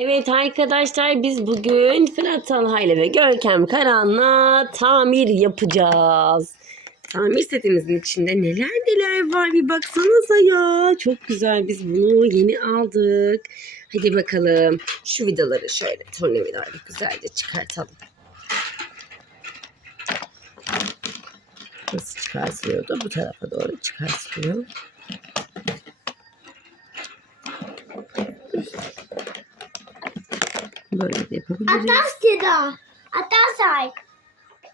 Evet arkadaşlar biz bugün Fırat Talha ve Görkem Karan'la tamir yapacağız. Tamir setimizin içinde neler neler var bir baksanıza ya. Çok güzel biz bunu yeni aldık. Hadi bakalım şu vidaları şöyle tornavidayla güzelce çıkartalım. Nasıl çıkartılıyordu? Bu tarafa doğru çıkartılıyor. Böyle de yapabiliriz. Atasida. Atasay.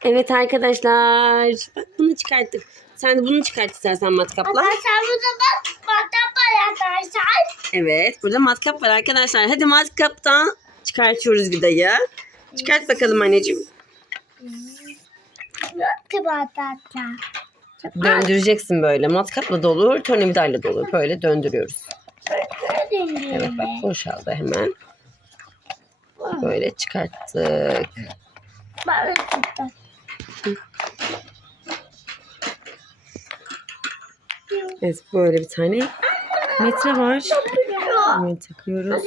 Evet arkadaşlar. Bak bunu çıkarttık. Sen de bunu çıkart istersen matkapla. Atasay burada bak. Matapa atasay. Evet. Burada matkap var arkadaşlar. Hadi matkaptan çıkartıyoruz vidayı. Çıkart bakalım anneciğim. Döndüreceksin böyle. Matkapla da olur, tornavidayla da olur. Böyle döndürüyoruz. Evet bak boşaldı hemen. Böyle çıkarttık. Bana tuttu. Evet böyle bir tane metre var. Hemen takıyoruz.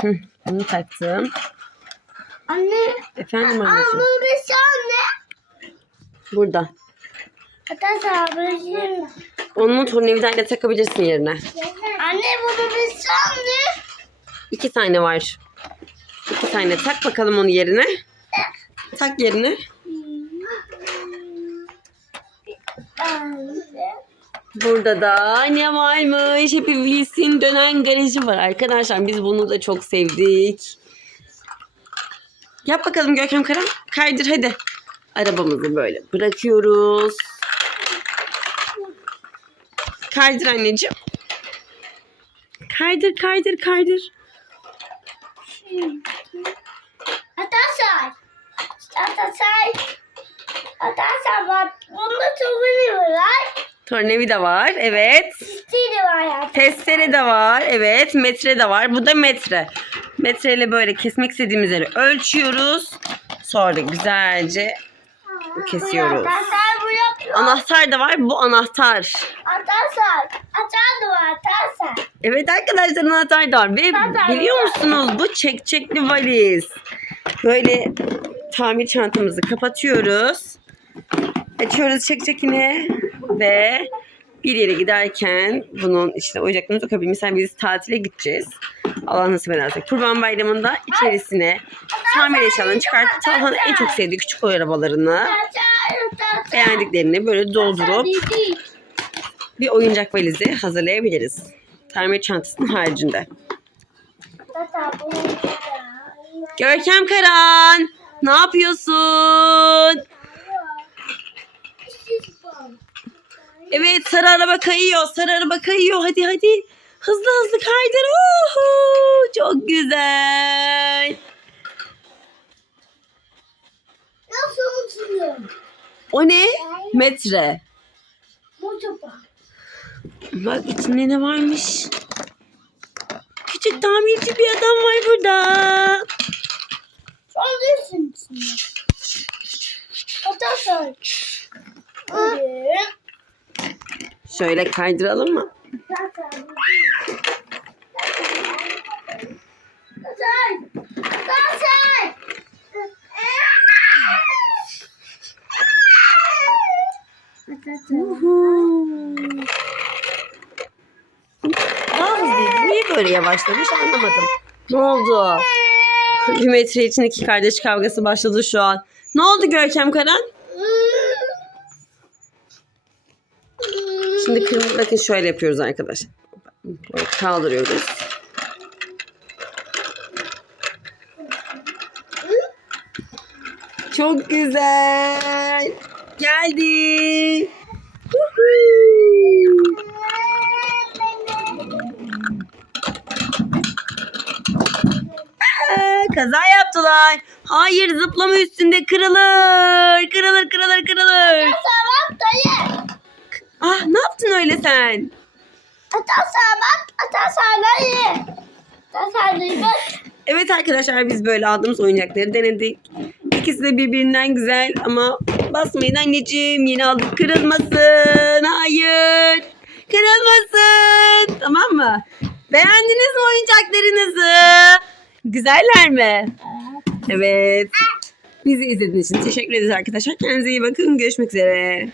Hı, bunu taktım. Anne. Efendim anneciğim. bunu bir şey anne. Burada. Atasay burası. Onu tornavidayla takabilirsin yerine. Anne bunu bir şey anne. İki tane var. İki tane tak bakalım onu yerine. Tak yerine. Burada da ne varmış? Happy Wheels'in dönen garajı var. Arkadaşlar biz bunu da çok sevdik. Yap bakalım Görkem Karan. Kaydır hadi. Arabamızı böyle bırakıyoruz. Kaydır anneciğim. Kaydır kaydır kaydır. Atasay. Atasay. Atasay bak. Bunda çok var. Tornavida var. Evet. Stili var ya. Testere de var. Evet. Metre de var. Bu da metre. Metreyle böyle kesmek istediğimiz yeri ölçüyoruz. Sonra güzelce kesiyoruz. Anahtar da var. Bu anahtar. Atasay da var. Atasay. Evet arkadaşlar anahtar var. Ve Anahtar biliyor var. musunuz bu çekçekli valiz. Böyle tamir çantamızı kapatıyoruz. Açıyoruz çekçekini ve bir yere giderken bunun işte oyuncaklarımızı koyabilir. Mesela biz tatile gideceğiz. Allah nasip ederse. Kurban Bayramı'nda içerisine tamir eşyalarını çıkartıp Talhan'ın en çok sevdiği küçük oy arabalarını. Atasay. beğendiklerini böyle doldurup. Bir oyuncak valizi hazırlayabiliriz. Tamir çantasının haricinde. Görkem Karan, ne yapıyorsun? Evet sarı araba kayıyor, sarı araba kayıyor. Hadi hadi. Hızlı hızlı kaydır. Uhu, çok güzel. Nasıl uçuyor? O ne? Metre. Bak içinde ne varmış? Küçük tamirci bir adam var burada. Değilsin içinde. Evet. Şöyle kaydıralım mı? Uhu. Böyle yavaşlamış anlamadım. Ne oldu? Bir metre için iki kardeş kavgası başladı şu an. Ne oldu Görkem Karan? Şimdi kırmızı bakın şöyle yapıyoruz arkadaşlar. Böyle kaldırıyoruz. Çok güzel. Geldi. Woohoo. Kaza yaptılar. Hayır zıplama üstünde kırılır. Kırılır kırılır kırılır. Atasay dayı. Ah ne yaptın öyle sen? Atasay bak. Atasay dayı. Atasay dayı bak. Evet arkadaşlar biz böyle aldığımız oyuncakları denedik. İkisi de birbirinden güzel ama basmayın anneciğim yeni aldık kırılmasın. Hayır. mı? Beğendiniz mi oyuncaklarınızı? Güzeller mi? Evet. Bizi izlediğiniz için teşekkür ederiz arkadaşlar. Kendinize iyi bakın. Görüşmek üzere.